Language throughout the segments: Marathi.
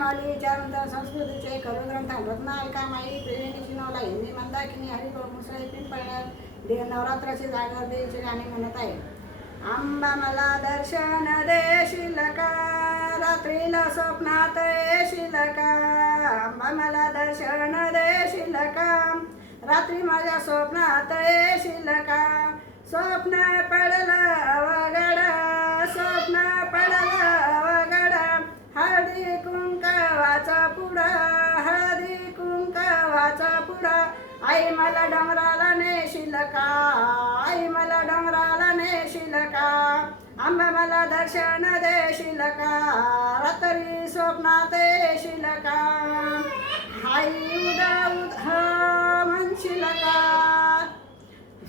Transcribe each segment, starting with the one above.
माऊली विचारवंत संस्कृतीचे खरं ग्रंथ रत्नालिका माई त्रिवेणी चिनवला हिंदी मंदाकिनी हरिभव मुसळी पिंपळनेर देव नवरात्राची जागर देवीची गाणी म्हणत आहे. आंबा मला दर्शन देशील का, रात्रीला स्वप्नात येशील का. आंबा मला दर्शन देशील का, रात्री माझ्या स्वप्नात येशील का. स्वप्न पडलं अवघड, स्वप्न पडलं अवघड. हळदी कुंकवाचा पुडा, हळदी कुंकवाचा पुडा. आई मला डोंगराला नेशील का, आई मला डोंगराला नेशील का. आंबा मला दर्शन देशील का, रात्री स्वप्नात येशील का. आई उदा म्हणशील का.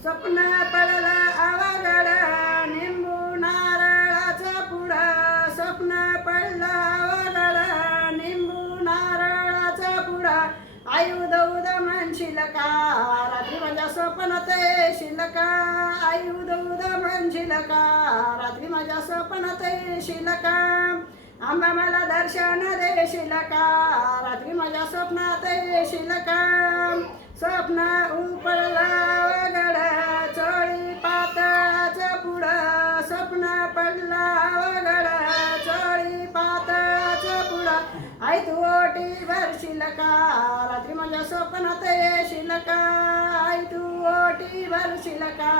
स्वप्न पडलं अवघड, निंबू नारळाचा पुडा. स्वप्न पडलं अवघड, निंबू नारळाचा पुडा. आई उद उद म्हणशील का, रात्री माझ्या स्वप्नात येशील का. आई उद उद म्हणशील का, रात्री माझ्या स्वप्नात येशील का. आंबा मला दर्शन देशील का, रात्री माझ्या स्वप्नात येशील का. स्वप्न उपळलं अवघड, चोळी पातळाचं पुढं. स्वप्न पडलं अवघड, चोळी पातळाचं पुढं. आई तू ओटी भरशील का, रात्री माझ्या स्वप्नात येशील का. आई तू ओटी भरशील का,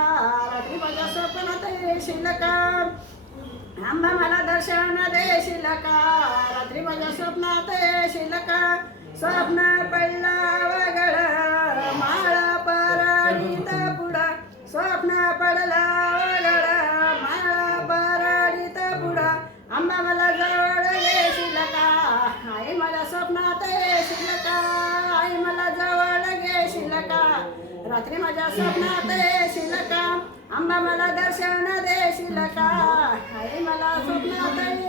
रात्री माझ्या स्वप्नात येशील का. आंबा मला दर्शन देशील का, रात्री माझ्या स्वप्नात येशील का. स्वप्न पडलं अवघड, माळ पराडीत पुढं. स्वप्न पडलं अवघड, माळ पराडीत पुढं. आंबा मला जवळ घेशील का, आई मला स्वप्नात येशील का. आई मला जवळ घेशील का, रात्री माझ्या स्वप्नात येशील का. आंबा मला दर्शन देशील का, आई मला स्वप्नात